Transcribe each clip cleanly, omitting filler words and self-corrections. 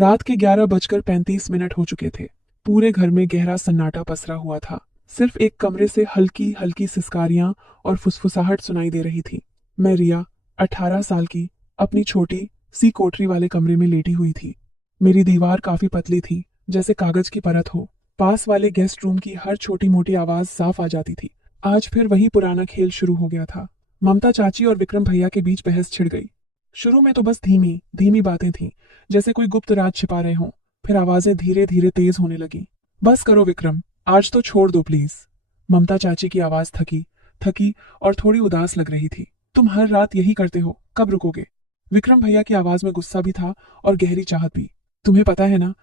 रात के 11:35 हो चुके थे। पूरे घर में गहरा सन्नाटा पसरा हुआ था। सिर्फ एक कमरे से हल्की हल्की सिसकारियां और फुसफुसाहट सुनाई दे रही थी। मैं रिया, 18 साल की, अपनी छोटी सी कोठरी वाले कमरे में लेटी हुई थी। मेरी दीवार काफी पतली थी, जैसे कागज की परत हो। पास वाले गेस्ट रूम की हर छोटी मोटी आवाज साफ आ जाती थी। आज फिर वही पुराना खेल शुरू हो गया था। ममता चाची और विक्रम भैया के बीच बहस छिड़ गई। शुरू में तो बस धीमी धीमी बातें थीं, जैसे कोई गुप्त राज छिपा रहे हों। फिर आवाजें धीरे धीरे तेज होने लगी। बस करो विक्रम, आज तो छोड़ दो प्लीज। ममता चाची की आवाज थकी थकी और थोड़ी उदास लग रही थी। तुम हर रात यही करते हो, कब रुकोगे? विक्रम भैया की आवाज में गुस्सा भी था और गहरी चाहत भी। तुम्हें पता है ना,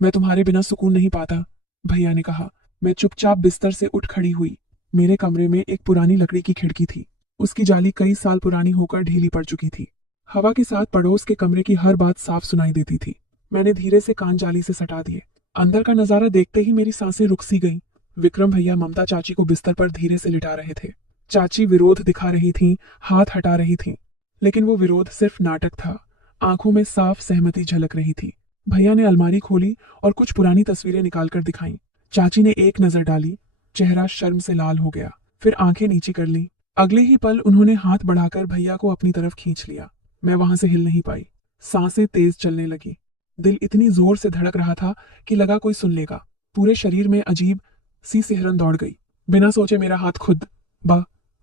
मैं तुम्हारे बिना सुकून नहीं पाता, भैया ने कहा। मैं चुपचाप बिस्तर से उठ खड़ी हुई। मेरे कमरे में एक पुरानी लकड़ी की खिड़की थी। उसकी जाली कई साल पुरानी होकर ढीली पड़ चुकी थी। हवा के साथ पड़ोस के कमरे की हर बात साफ सुनाई देती थी। मैंने धीरे से कान जाली से सटा दिए। अंदर का नजारा देखते ही मेरी सांसें रुक सी गईं। विक्रम भैया ममता चाची को बिस्तर पर धीरे से लिटा रहे थे। चाची विरोध दिखा रही थीं, हाथ हटा रही थीं, लेकिन वो विरोध सिर्फ नाटक था। आंखों में साफ सहमति झलक रही थी। भैया ने अलमारी खोली और कुछ पुरानी तस्वीरें निकालकर दिखाईं। चाची ने एक नजर डाली, चेहरा शर्म से लाल हो गया, फिर आंखें नीची कर ली। अगले ही पल उन्होंने हाथ बढ़ाकर भैया को अपनी तरफ खींच लिया। मैं वहां से हिल नहीं पाई। सांसें तेज चलने लगी। दिल इतनी जोर से धड़क रहा था कि लगा कोई सुन लेगा। पूरे शरीर में अजीब सी सिहरन दौड़ गई। बिना सोचे मेरा हाथ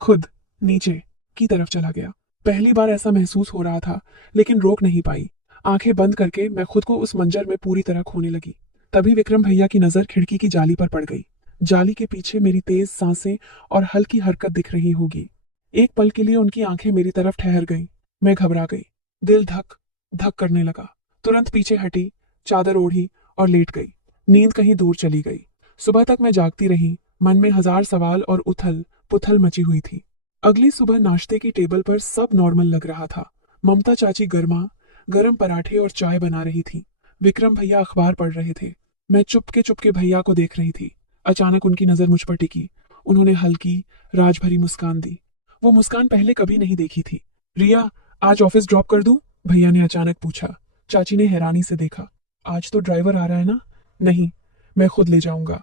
खुद नीचे की तरफ चला गया। पहली बार ऐसा महसूस हो रहा था, लेकिन रोक नहीं पाई। आंखें बंद करके मैं खुद को उस मंजर में पूरी तरह खोने लगी। तभी विक्रम भैया की नजर खिड़की की जाली पर पड़ गई। जाली के पीछे मेरी तेज सांसें और हल्की हरकत दिख रही होगी। एक पल के लिए उनकी आंखें मेरी तरफ ठहर गईं। मैं घबरा गई। दिल धक धक करने लगा। तुरंत पीछे हटी, चादर ओढ़ी और लेट गई। नींद कहीं दूर चली गई। सुबह तक मैं जागती रही, मन में हजार सवाल और उथल पुथल मची हुई थी। अगली सुबह नाश्ते की टेबल पर सब नॉर्मल लग रहा था। ममता चाची गर्मा गरम पराठे और चाय बना रही थी। विक्रम भैया अखबार पढ़ रहे थे। मैं चुपके भैया को देख रही थी। अचानक उनकी नजर मुझ पर टिकी। उन्होंने हल्की राजभरी मुस्कान दी। वो मुस्कान पहले कभी नहीं देखी थी। रिया, आज ऑफिस ड्रॉप कर दूं? भैया ने अचानक पूछा। चाची ने हैरानी से देखा। आज तो ड्राइवर आ रहा है ना? नहीं, मैं खुद ले जाऊंगा।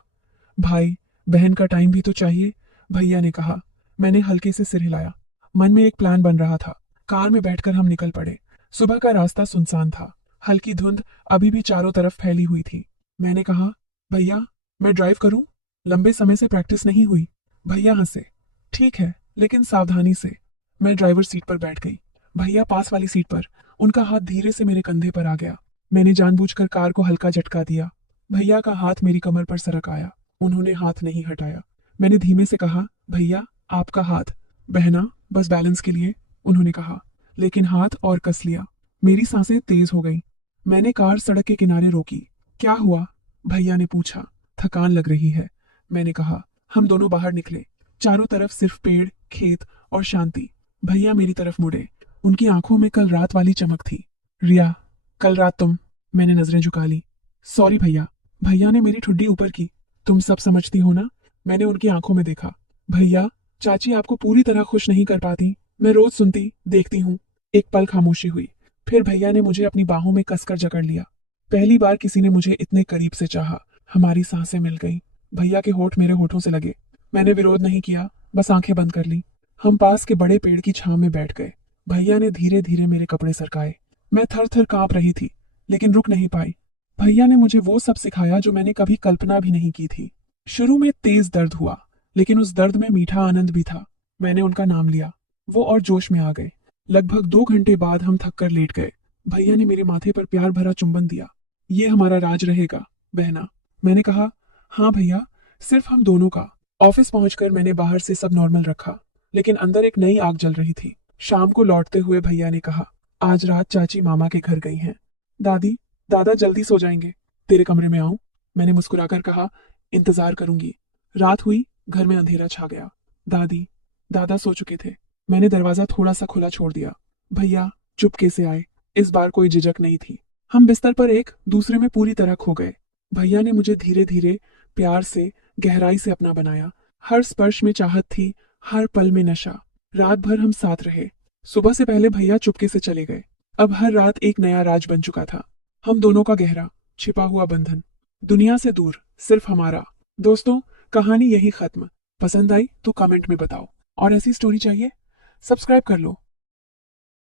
भाई बहन का टाइम भी तो चाहिए, भैया ने कहा। मैंने हल्के से सिर हिलाया। मन में एक प्लान बन रहा था। कार में बैठकर हम निकल पड़े। सुबह का रास्ता सुनसान था। हल्की धुंध अभी भी चारों तरफ फैली हुई थी। मैंने कहा, भैया मैं ड्राइव करूं? लंबे समय से प्रैक्टिस नहीं हुई। भैया हंसे। ठीक है, लेकिन सावधानी से। मैं ड्राइवर सीट पर बैठ गई। भैया पास वाली सीट पर। उनका हाथ धीरे से मेरे कंधे पर आ गया। मैंने जानबूझकर कार को हल्का झटका दिया। भैया का हाथ मेरी कमर पर सरक आया। उन्होंने हाथ नहीं हटाया। मैंने धीमे से कहा, भैया आपका हाथ। बहना, बस बैलेंस के लिए, उन्होंने कहा। लेकिन हाथ और कस लिया। मेरी सांसें तेज हो गईं। मैंने कार सड़क के किनारे रोकी। क्या हुआ? भैया ने पूछा। थकान लग रही है, मैंने कहा। हम दोनों बाहर निकले। चारों तरफ सिर्फ पेड़, खेत और शांति। भैया मेरी तरफ मुड़े। उनकी आंखों में कल रात वाली चमक थी। रिया, कल रात तुम। मैंने नजरें झुका ली। सॉरी भैया। भैया ने मेरी ठुड्डी ऊपर की। तुम सब समझती हो ना? मैंने उनकी आंखों में देखा। भैया, चाची आपको पूरी तरह खुश नहीं कर पाती। मैं रोज सुनती देखती हूँ। एक पल खामोशी हुई। फिर भैया ने मुझे अपनी बाहों में कसकर जकड़ लिया। पहली बार किसी ने मुझे इतने करीब से चाहा। हमारी सांसें मिल गईं। भैया के होठ मेरे होठों से लगे। मैंने विरोध नहीं किया, बस आंखें बंद कर ली। हम पास के बड़े पेड़ की छांव में बैठ गए। भैया ने धीरे धीरे मेरे कपड़े सरकाए। मैं थर थर कांप रही थी, लेकिन रुक नहीं पाई। भैया ने मुझे वो सब सिखाया जो मैंने कभी कल्पना भी नहीं की थी। शुरू में तेज दर्द हुआ, लेकिन उस दर्द में मीठा आनंद भी था। मैंने उनका नाम लिया। वो और जोश में आ गए। लगभग 2 घंटे बाद हम थक कर लेट गए। भैया ने मेरे माथे पर प्यार भरा चुंबन दिया। ये हमारा राज रहेगा, बहना। मैंने कहा, हाँ भैया, सिर्फ हम दोनों का। ऑफिस पहुंचकर मैंने बाहर से सब नॉर्मल रखा, लेकिन अंदर एक नई आग जल रही थी। शाम को लौटते हुए भैया ने कहा, आज रात चाची मामा के घर गई हैं। दादी, दादा जल्दी सो जाएंगे। तेरे कमरे में आऊं? मैंने मुस्कुराकर कहा, इंतजार करूंगी। रात हुई, घर में अंधेरा छा गया। दादी, दादा सो चुके थे। मैंने दरवाजा थोड़ा सा खुला छोड़ दिया। भैया चुपके से आए। इस बार कोई झिझक नहीं थी। हम बिस्तर पर एक दूसरे में पूरी तरह खो गए। भैया ने मुझे धीरे धीरे, प्यार से, गहराई से अपना बनाया। हर स्पर्श में चाहत थी, हर पल में नशा। रात भर हम साथ रहे। सुबह से पहले भैया चुपके से चले गए। अब हर रात एक नया राज बन चुका था। हम दोनों का गहरा छिपा हुआ बंधन, दुनिया से दूर सिर्फ हमारा। दोस्तों, कहानी यही खत्म। पसंद आई तो कमेंट में बताओ, और ऐसी स्टोरी चाहिए सब्सक्राइब कर लो।